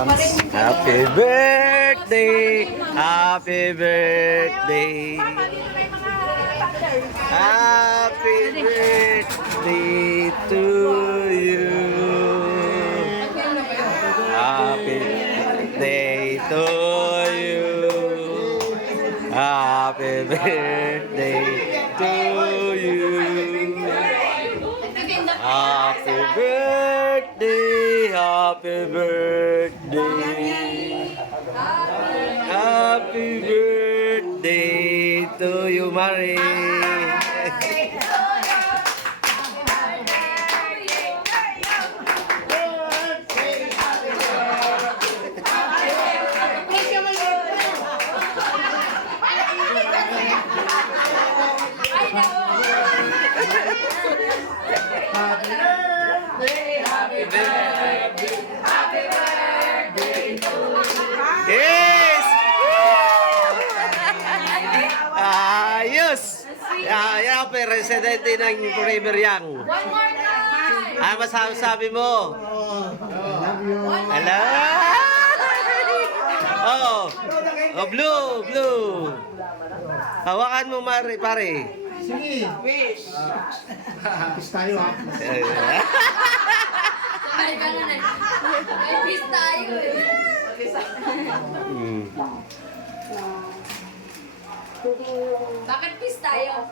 Happy birthday! Happy birthday! Happy birthday to you! Happy birthday to you! Happy birthday to you! Happy birthday! Happy birthday! Happy birthday to you, Marie! Yes! Ayos! Yan ang presidente ng Forever Young. One more time! Ano masasabi mo? Hello? Oh, oh, blue, blue. Hawakan mo, Mari, pare. Sige. Wish. Kiss tayo ha. Sabay ka na eh. May peace tayo eh. Bakit peace tayo?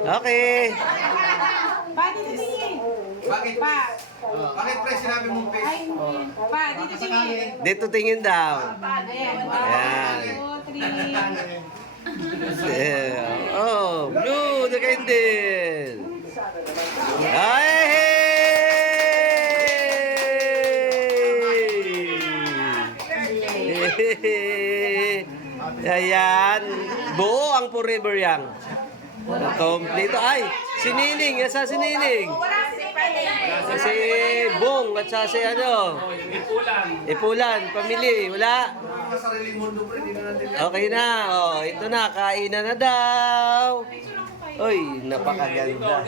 Okay. Pa, dito tingin. Bakit? Pa. Bakit pre sinabi mong face? Ay, pa, dito tingin. Dito tingin daw. Ayan. Ayan. 2, 3. Oh, blue, the candle. Ay! Ayan. Buo ang Forever Young. Kompleto. Ay, si Nining. Nasa si Nining. Si Bong at sa si ano? Ipulan. Pamili. Wala. Sariling mundo pre, hindi na natin. Okay na. Oh, ito na. Kainan na daw. Uy, napakaganda.